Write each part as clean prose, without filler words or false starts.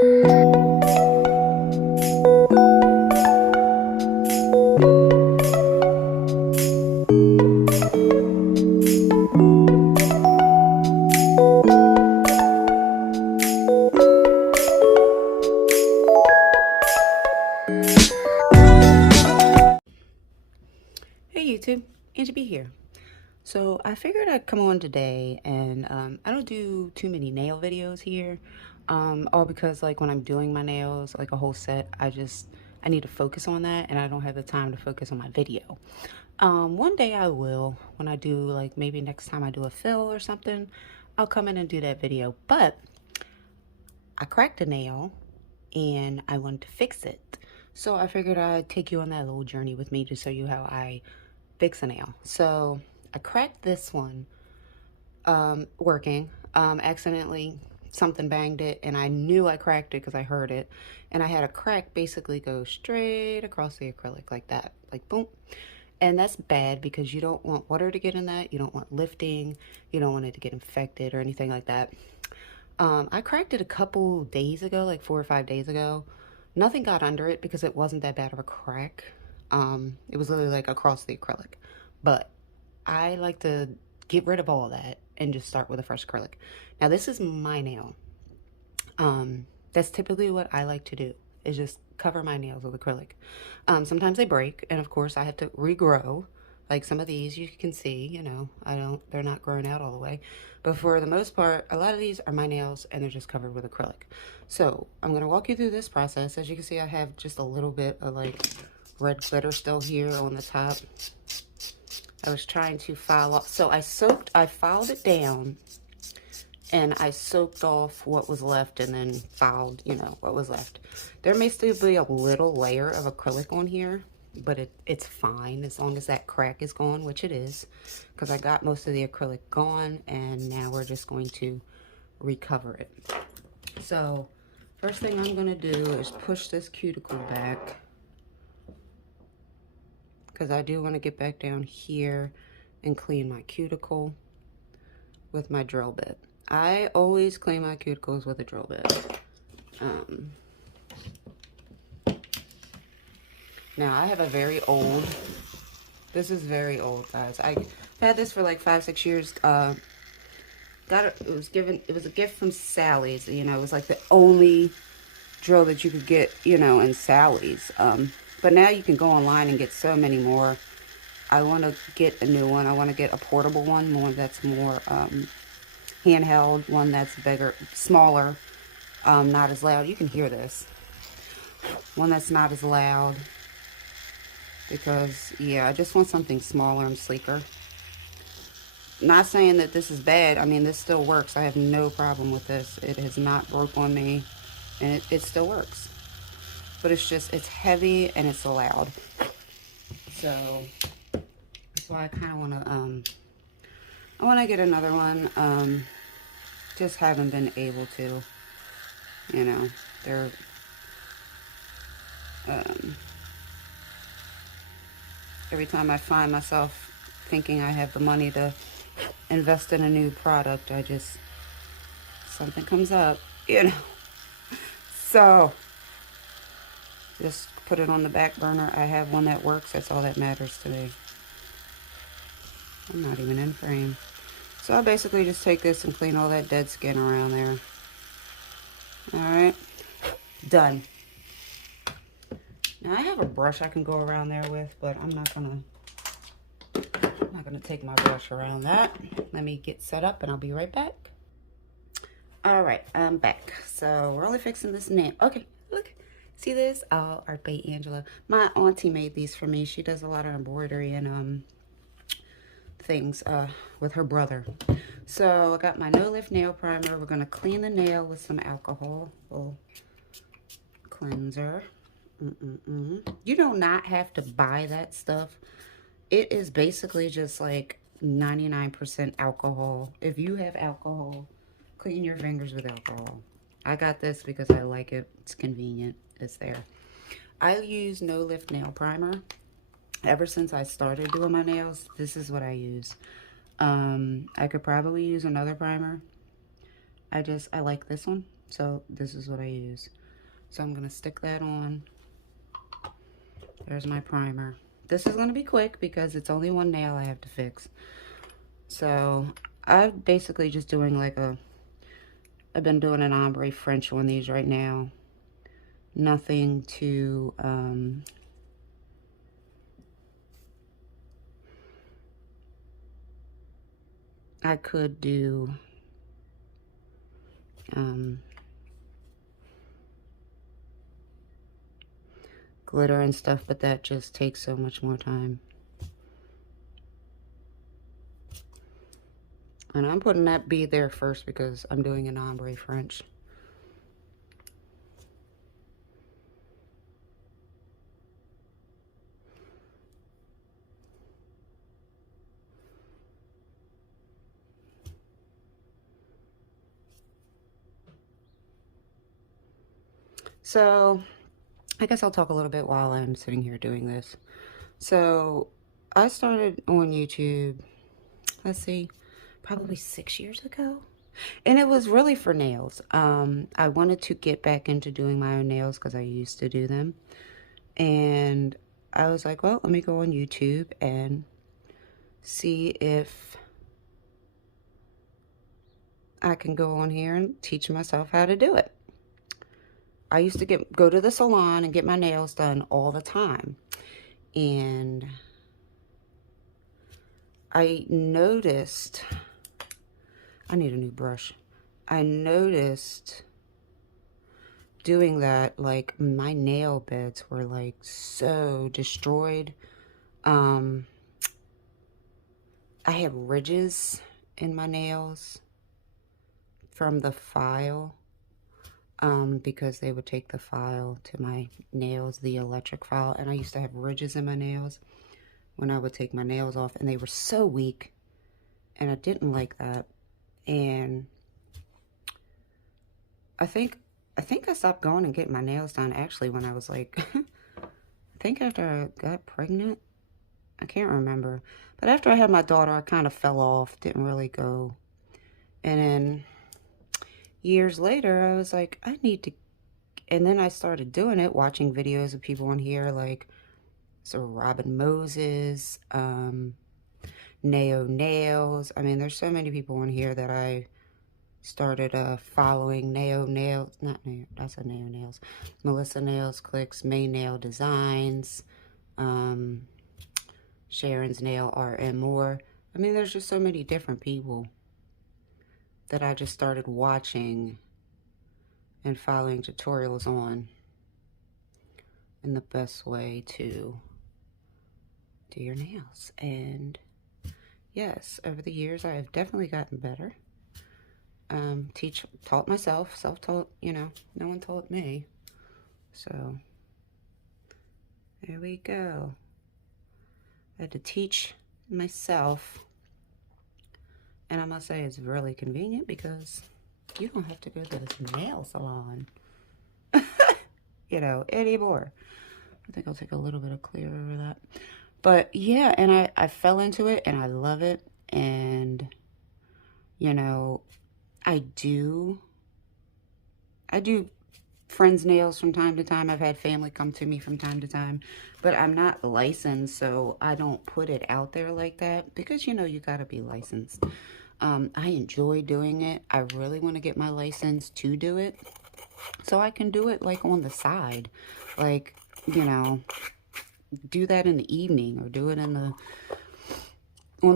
Hey YouTube, Angie B here. So I figured I'd come on today and I don't do too many nail videos here. All because like when I'm doing my nails, like a whole set, I need to focus on that and I don't have the time to focus on my video. One day I will, when I do like maybe next time I do a fill or something, I'll come in and do that video. But I cracked a nail and I wanted to fix it. So I figured I'd take you on that little journey with me to show you how I fix a nail. So I cracked this one working. Accidentally something banged it and I knew I cracked it because I heard it. And I had a crack basically go straight across the acrylic like that, like boom. And that's bad because you don't want water to get in that. You don't want lifting. You don't want it to get infected or anything like that. I cracked it a couple days ago, like 4 or 5 days ago. Nothing got under it because it wasn't that bad of a crack. It was literally like across the acrylic. But I like to get rid of all that and just start with a fresh acrylic. Now this is my nail. That's typically what I like to do, is just cover my nails with acrylic. Sometimes they break, and of course I have to regrow. Like some of these you can see, you know, they're not growing out all the way. But for the most part, a lot of these are my nails and they're just covered with acrylic. So I'm gonna walk you through this process. As you can see, I have just a little bit of like red glitter still here on the top. I was trying to file off. So I filed it down and I soaked off what was left and then filed, you know, what was left. There may still be a little layer of acrylic on here, but it's fine as long as that crack is gone, which it is, because I got most of the acrylic gone and now we're just going to recover it. So first thing I'm going to do is push this cuticle back, because I do want to get back down here and clean my cuticle with my drill bit. I always clean my cuticles with a drill bit. Now I have a very old, this is very old, guys. I've had this for like 5-6 years. It was a gift from Sally's. You know, it was like the only drill that you could get, you know, in Sally's. But now you can go online and get so many more. I want to get a new one. I want to get a portable one that's more handheld, one that's bigger, smaller, not as loud. You can hear this. One that's not as loud, because yeah, I just want something smaller and sleeker. Not saying that this is bad. I mean, this still works. I have no problem with this. It has not broke on me, and it still works. But it's just, it's heavy and it's loud. So that's why I kind of want to, I want to get another one. Just haven't been able to, you know, they're, every time I find myself thinking I have the money to invest in a new product, something comes up, you know. So just put it on the back burner. I have one that works. That's all that matters to me. I'm not even in frame. So I'll basically just take this and clean all that dead skin around there. Alright. Done. Now I have a brush I can go around there with, but I'm not gonna take my brush around that. Let me get set up and I'll be right back. Alright, I'm back. So we're only fixing this nail. Okay, look. See this? Oh, Art by Angela. My auntie made these for me. She does a lot of embroidery and things with her brother. So I got my No Lift nail primer. We're gonna clean the nail with some alcohol, little cleanser. You do not have to buy that stuff. It is basically just like 99% alcohol. If you have alcohol, clean your fingers with alcohol. I got this because I like it. It's convenient. It's there. I use No Lift nail primer. Ever since I started doing my nails, this is what I use. I could probably use another primer. I like this one. So this is what I use. So I'm going to stick that on. There's my primer. This is going to be quick because it's only one nail I have to fix. So I'm basically just doing like I've been doing an ombre French on these right now. Nothing to, I could do, glitter and stuff, but that just takes so much more time. And I'm putting that bead there first because I'm doing an ombre French. So I guess I'll talk a little bit while I'm sitting here doing this. So I started on YouTube, let's see, probably 6 years ago. And it was really for nails. I wanted to get back into doing my own nails because I used to do them. And I was like, well, let me go on YouTube and see if I can go on here and teach myself how to do it. I used to go to the salon and get my nails done all the time. And I noticed, I need a new brush. I noticed doing that, like my nail beds were like so destroyed. I had ridges in my nails from the file, because they would take the file to my nails, the electric file, and I used to have ridges in my nails when I would take my nails off, and they were so weak, and I didn't like that. And I think I stopped going and getting my nails done actually when I was like, I think after I got pregnant. I can't remember. But after I had my daughter, I kind of fell off, didn't really go. And then years later, I was like, I need to, and then I started doing it, watching videos of people on here like so Robin Moses, Nao Nails. I mean, there's so many people on here that I started following. Nao Nails, not Nao, that's a Nao Nails. Melissa Nails Clicks, May Nail Designs, Sharon's Nail Art and more. I mean, there's just so many different people that I just started watching and following tutorials on, and the best way to do your nails. And yes, over the years I have definitely gotten better. Taught myself, self-taught, you know, no one taught me. So there we go. I had to teach myself, and I must say it's really convenient because you don't have to go to this nail salon, you know, anymore. I think I'll take a little bit of clear over that. But yeah, and I fell into it and I love it. And, you know, I do friends' nails from time to time. I've had family come to me from time to time, but I'm not licensed, so I don't put it out there like that because, you know, you got to be licensed. I enjoy doing it. I really want to get my license to do it so I can do it like on the side, like, you know, do that in the evening or do it on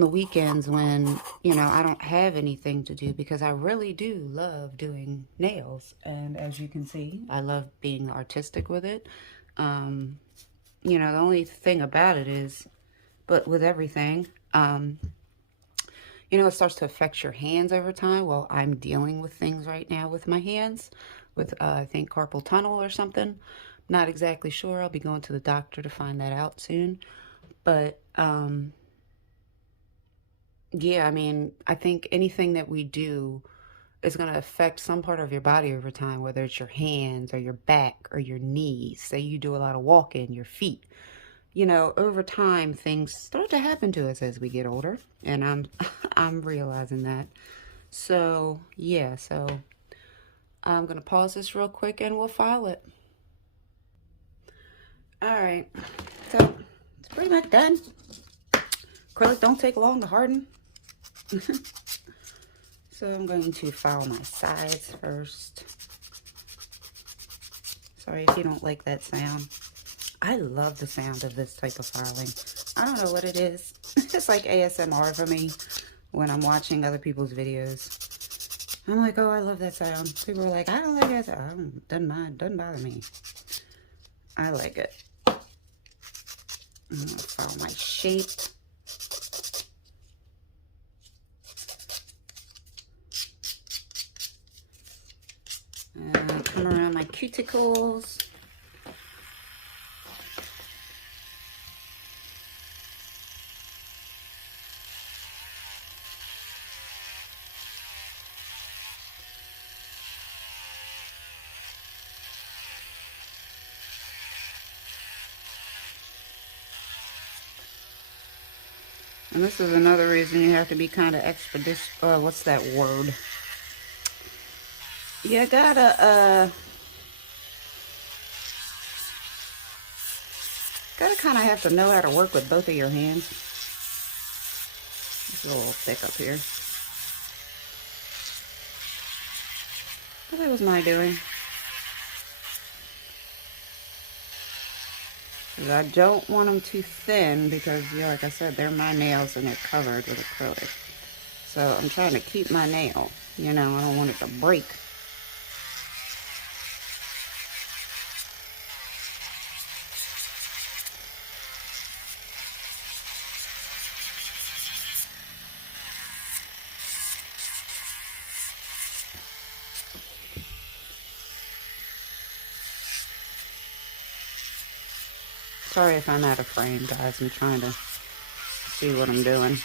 the weekends when, you know, I don't have anything to do, because I really do love doing nails. And as you can see, I love being artistic with it. You know, the only thing about it is, but with everything, you know, it starts to affect your hands over time. Well, I'm dealing with things right now with my hands, with, I think, carpal tunnel or something. Not exactly sure. I'll be going to the doctor to find that out soon. But, yeah, I mean, I think anything that we do is going to affect some part of your body over time, whether it's your hands or your back or your knees. Say you do a lot of walking, your feet. You know, over time, things start to happen to us as we get older, and I'm I'm realizing that. So, yeah, so I'm going to pause this real quick and we'll file it. Alright, so it's pretty much done. Acrylic don't take long to harden. So I'm going to file my sides first. Sorry if you don't like that sound. I love the sound of this type of filing. I don't know what it is. It's like ASMR for me when I'm watching other people's videos. I'm like, oh, I love that sound. People are like, I don't like that sound. Doesn't bother me. I like it. I'm gonna file my shape. Come around my cuticles. And this is another reason you have to be kind of expeditious. What's that word? You gotta kind of have to know how to work with both of your hands. It's a little thick up here. But that was my doing. I don't want them too thin because, yeah, like I said, they're my nails and they're covered with acrylic. So I'm trying to keep my nail. You know, I don't want it to break. Sorry if I'm out of frame, guys. I'm trying to see what I'm doing.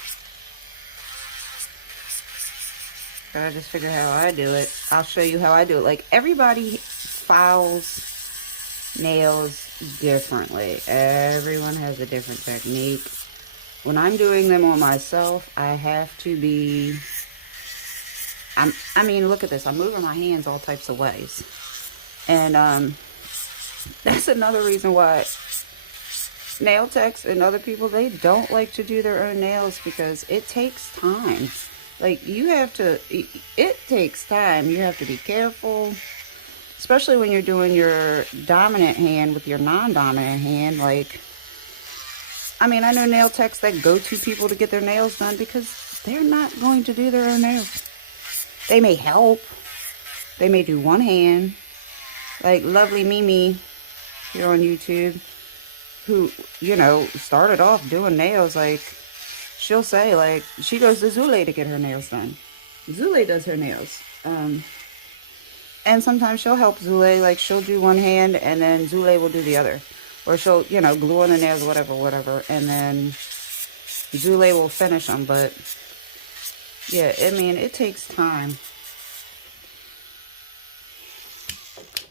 Gotta just figure how I do it. I'll show you how I do it. Like, everybody files nails differently. Everyone has a different technique. When I'm doing them on myself, I have to be... I mean, look at this. I'm moving my hands all types of ways. And that's another reason why nail techs and other people, they don't like to do their own nails because it takes time. Like, you have to, it takes time. You have to be careful, especially when you're doing your dominant hand with your non-dominant hand. Like, I mean, I know nail techs that go to people to get their nails done because they're not going to do their own nails. They may help. They may do one hand. Like Lovely Mimi here on YouTube, who, you know, started off doing nails. Like, she'll say, like, she goes to Zule to get her nails done. Zule does her nails. And sometimes she'll help Zule. Like, she'll do one hand and then Zule will do the other. Or she'll, you know, glue on the nails, whatever. And then Zule will finish them. But, yeah, I mean, it takes time.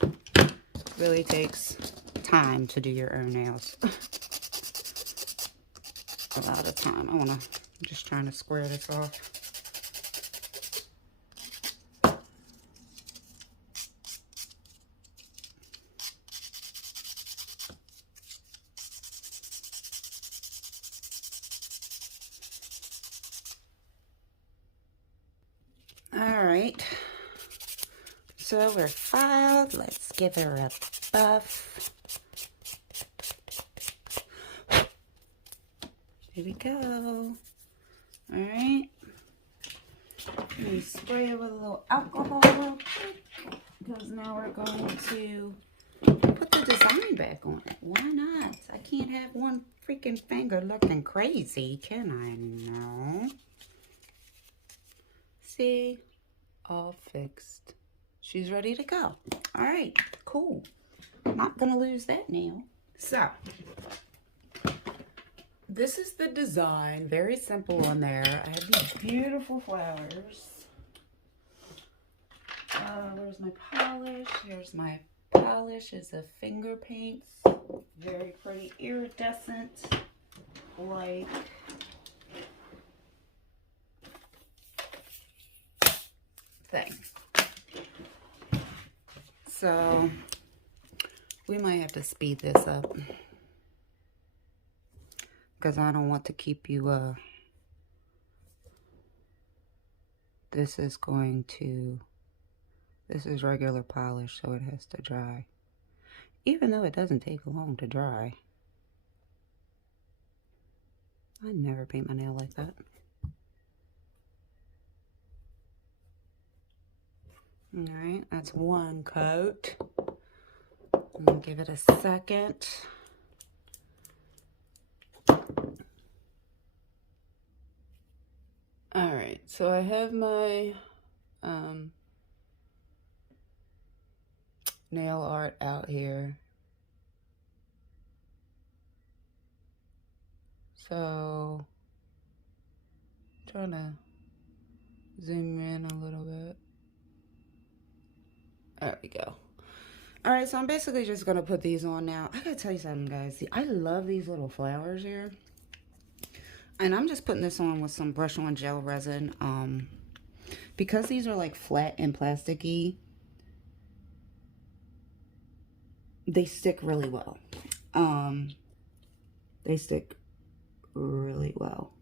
It really takes time to do your own nails. A lot of time. I'm just trying to square this off. All right. So we're filed. Let's give her a buff. Here we go. All right. Let me spray it with a little alcohol real quick, because now we're going to put the design back on it. Why not? I can't have one freaking finger looking crazy, can I? No. See? All fixed. She's ready to go. All right, cool. Not gonna lose that nail. So, this is the design. Very simple on there. I have these beautiful flowers. Where's my polish? Here's my polish. It's a finger paints. Very pretty iridescent, like thing. So we might have to speed this up because I don't want to keep you, this is regular polish, so it has to dry. Even though it doesn't take long to dry. I never paint my nail like that. Alright, that's one coat. I'm going to give it a second. Alright, so I have my nail art out here. So, trying to zoom in a little bit. There we go. Alright, so I'm basically just going to put these on now. I gotta tell you something, guys. See, I love these little flowers here. And I'm just putting this on with some brush on gel resin. Because these are like flat and plasticky, they stick really well. They stick really well.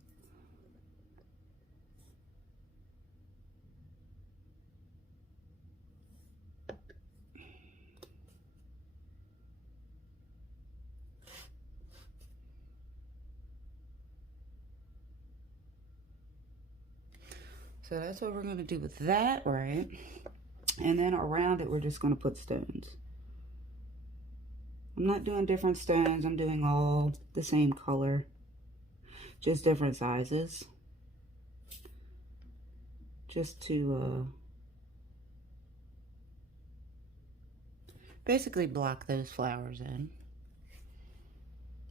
So that's what we're going to do with that, right? And then around it, we're just going to put stones. I'm not doing different stones. I'm doing all the same color. Just different sizes. Just to basically block those flowers in.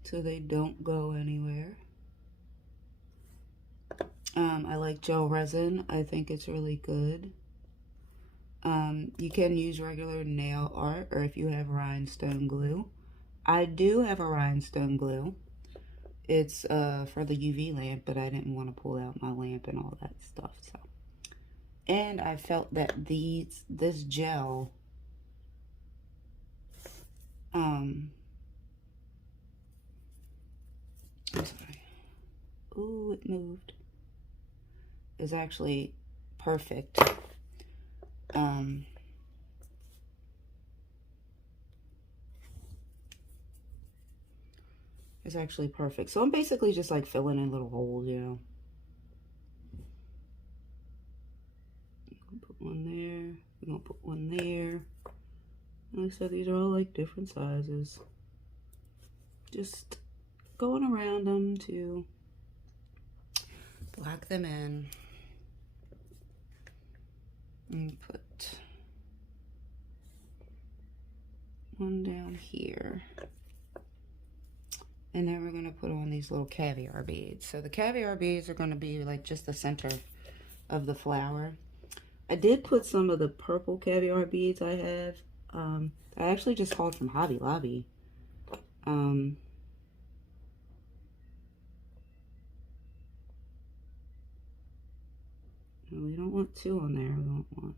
So they don't go anywhere. I like gel resin. I think it's really good. You can use regular nail art, or if you have rhinestone glue. I do have a rhinestone glue. It's for the UV lamp, but I didn't want to pull out my lamp and all that stuff. So, and I felt that this gel, I'm sorry. Ooh, it moved. Is actually perfect. It's actually perfect. So I'm basically just like filling in little holes, you know. Put one there. We're gonna put one there. Like I said, these are all like different sizes. Just going around them to block them in. And put one down here. And then we're going to put on these little caviar beads. So the caviar beads are going to be like just the center of the flower. I did put some of the purple caviar beads I have. I actually just hauled from Hobby Lobby. We don't want two on there. We don't want.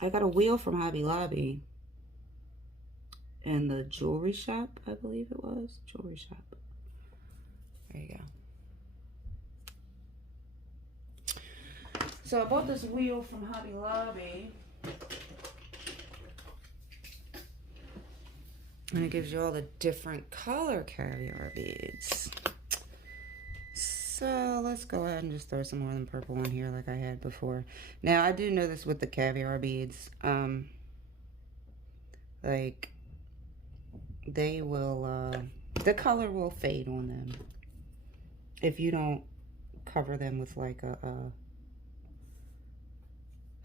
I got a wheel from Hobby Lobby. In the jewelry shop, I believe it was. Jewelry shop. There you go. So I bought this wheel from Hobby Lobby. And it gives you all the different color caviar beads. So let's go ahead and just throw some more than purple in here like I had before. Now I do know this with the caviar beads. Like they will, the color will fade on them. If you don't cover them with like a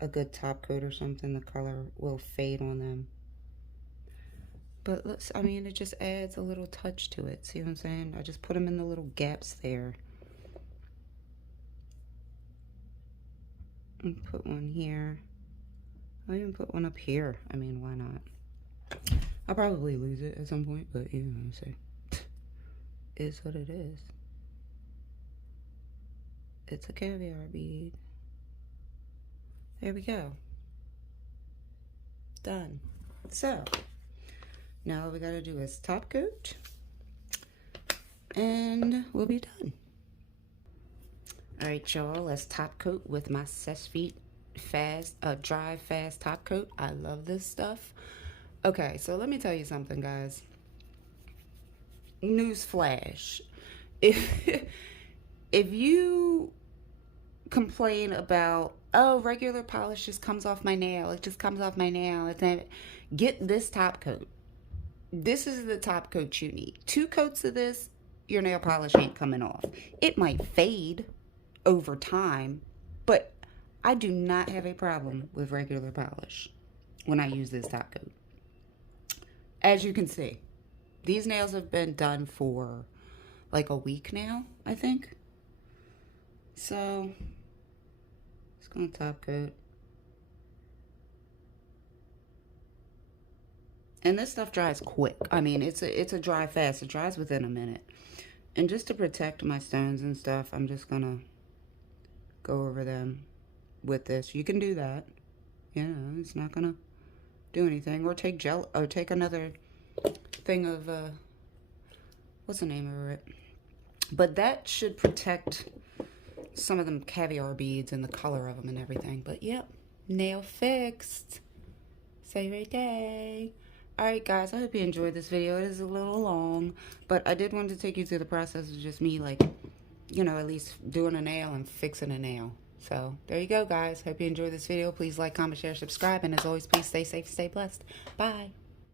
good top coat or something, the color will fade on them. But let's, I mean, it just adds a little touch to it. See what I'm saying? I just put them in the little gaps there. And put one here. I'll even put one up here. I mean, why not? I'll probably lose it at some point, but you know, say, is what it is. It's a caviar bead. There we go. Done. So, now all we gotta do is top coat, and we'll be done. Alright, y'all, let's top coat with my Seche Vite Dry Fast top coat. I love this stuff. Okay, so let me tell you something, guys. Newsflash. If you complain about, oh, regular polish just comes off my nail, it just comes off my nail, it's not, get this top coat. This is the top coat you need. 2 coats of this, your nail polish ain't coming off. It might fade over time, but I do not have a problem with regular polish when I use this top coat. As you can see, these nails have been done for like a week now, I think. So, just gonna top coat. And this stuff dries quick. I mean, it's a dry fast. It dries within a minute. And just to protect my stones and stuff, I'm just gonna go over them with this. You can do that. Yeah, it's not gonna do anything. Or take gel, or take another thing of what's the name of it? But that should protect some of them caviar beads and the color of them and everything. But yep, nail fixed. Say day. Alright guys, I hope you enjoyed this video. It is a little long, but I did want to take you through the process of just me, like, you know, at least doing a nail and fixing a nail. So, there you go, guys. Hope you enjoyed this video. Please like, comment, share, subscribe, and as always, please stay safe, stay blessed. Bye.